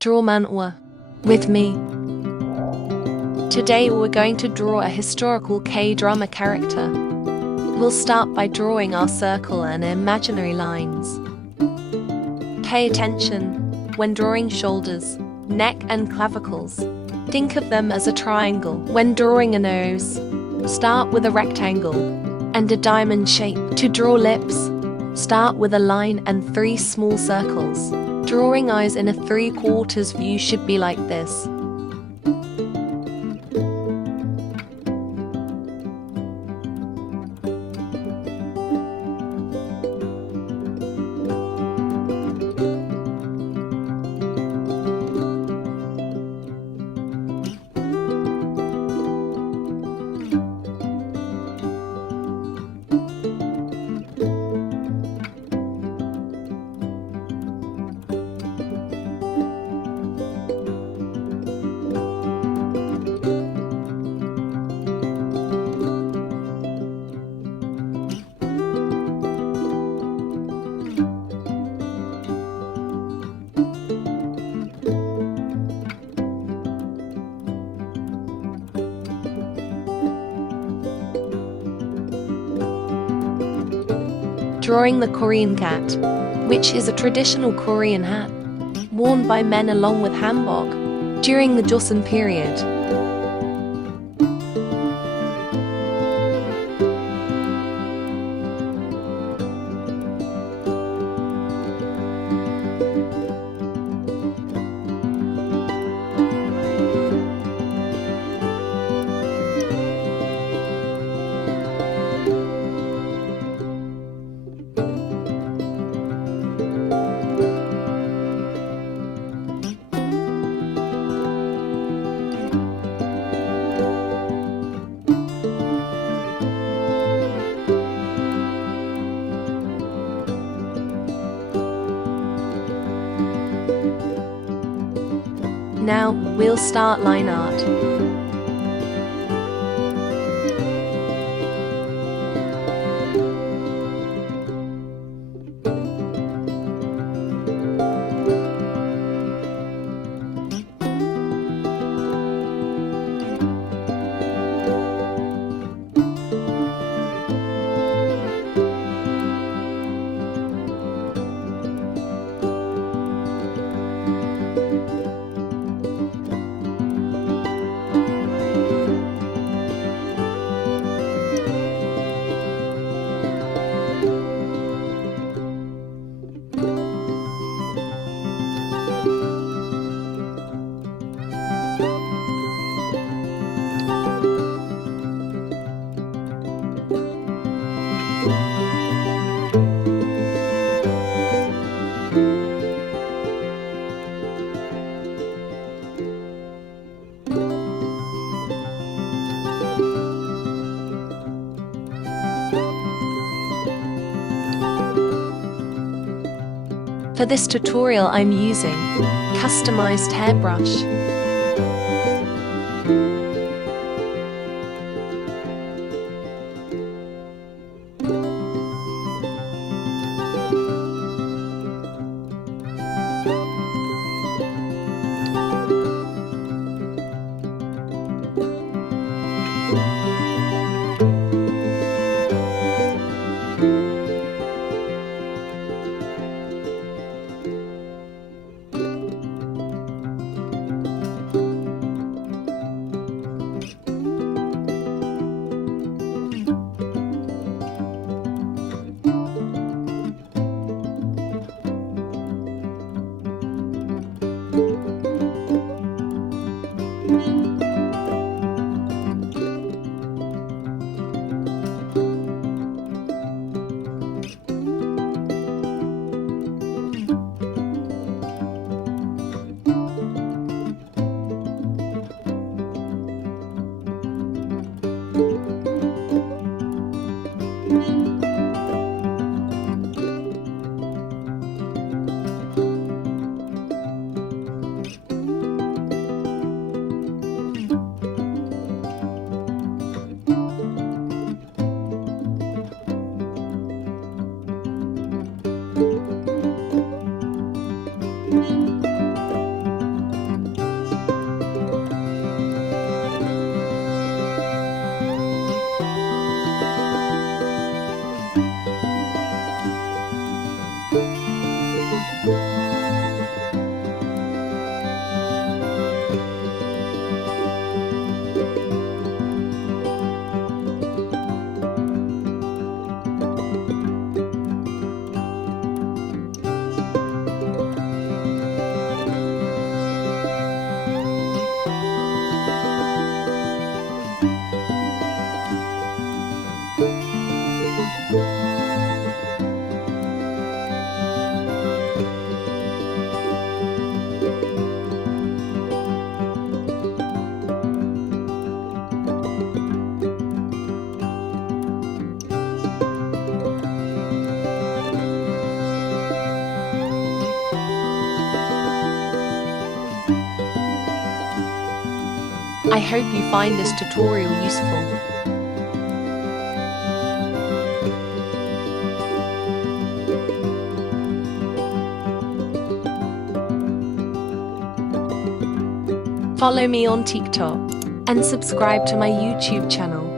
Draw Manhwa with me. Today we're going to draw a historical K-drama character. We'll start by drawing our circle and imaginary lines. Pay attention when drawing shoulders, neck and clavicles. Think of them as a triangle. When drawing a nose, start with a rectangle and a diamond shape. To draw lips, start with a line and 3 small circles. Drawing eyes in a 3/4 view should be like this. Drawing the Korean cat, which is a traditional Korean hat worn by men along with hanbok during the Joseon period. Now we'll start line art. For this tutorial I'm using customized hairbrush. I hope you find this tutorial useful. Follow me on TikTok and subscribe to my YouTube channel.